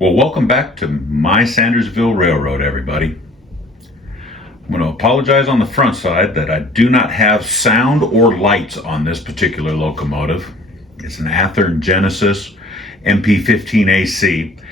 Well, welcome back to my Sandersville Railroad, everybody. I'm going to apologize on the front side that I do not have sound or lights on this particular locomotive. It's an Athearn Genesis MP15AC.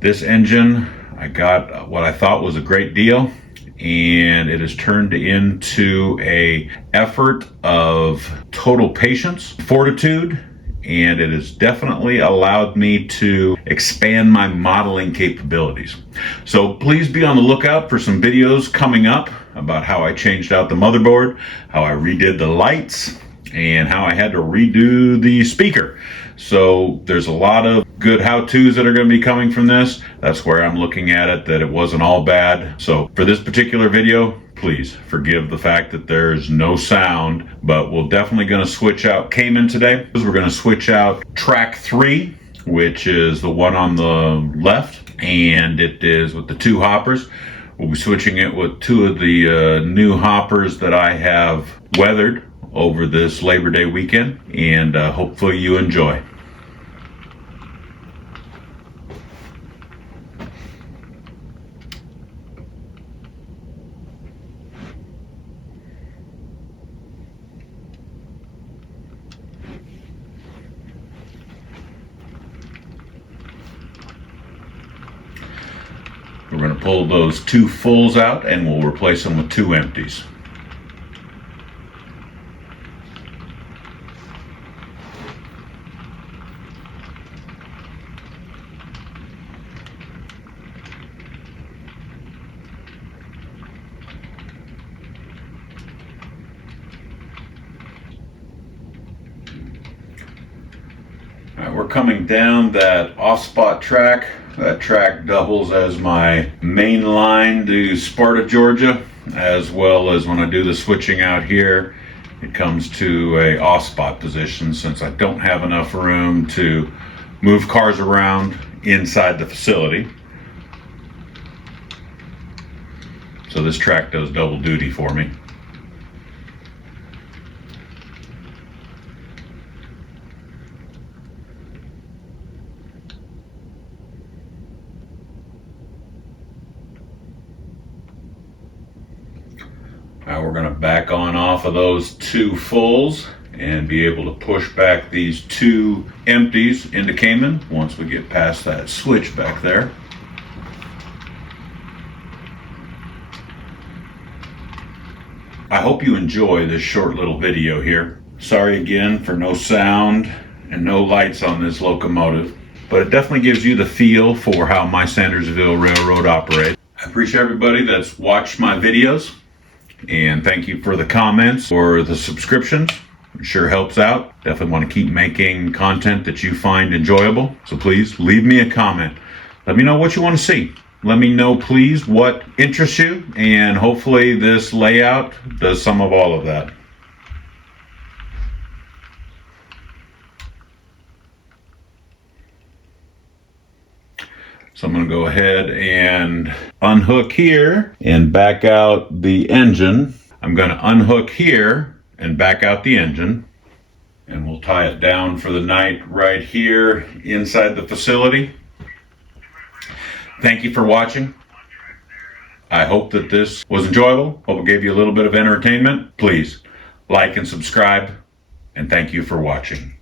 This engine, I got what I thought was a great deal, and it has turned into an effort of total patience, fortitude, and it has definitely allowed me to expand my modeling capabilities. So please be on the lookout for some videos coming up about how I changed out the motherboard, how I redid the lights, and how I had to redo the speaker. So there's a lot of good how-tos that are going to be coming from this. That's where I'm looking at it, that it wasn't all bad. So for this particular video, please forgive the fact that there's no sound, but we're definitely going to switch out KaMin today. We're going to switch out track 3, which is the one on the left, and it is with the 2 hoppers. We'll be switching it with 2 of the new hoppers that I have weathered over this Labor Day weekend, and hopefully you enjoy. We're going to pull those 2 fulls out and we'll replace them with 2 empties. All right, we're coming down that off-spot track. That track doubles as my main line to Sparta, Georgia, as well as when I do the switching out here, it comes to a off-spot position since I don't have enough room to move cars around inside the facility. So this track does double duty for me. Now we're going to back on off of those 2 fulls and be able to push back these 2 empties into KaMin once we get past that switch back there. I hope you enjoy this short little video here. Sorry again for no sound and no lights on this locomotive, but it definitely gives you the feel for how my Sandersville Railroad operates. I appreciate everybody that's watched my videos. And thank you for the comments or the subscriptions. It sure helps out. Definitely want to keep making content that you find enjoyable. So please leave me a comment. Let me know what you want to see. Let me know, please, what interests you. And hopefully this layout does some of all of that. So I'm going to go ahead and unhook here and back out the engine. I'm going to unhook here and back out the engine. And we'll tie it down for the night right here inside the facility. Thank you for watching. I hope that this was enjoyable. Hope it gave you a little bit of entertainment. Please like and subscribe. And thank you for watching.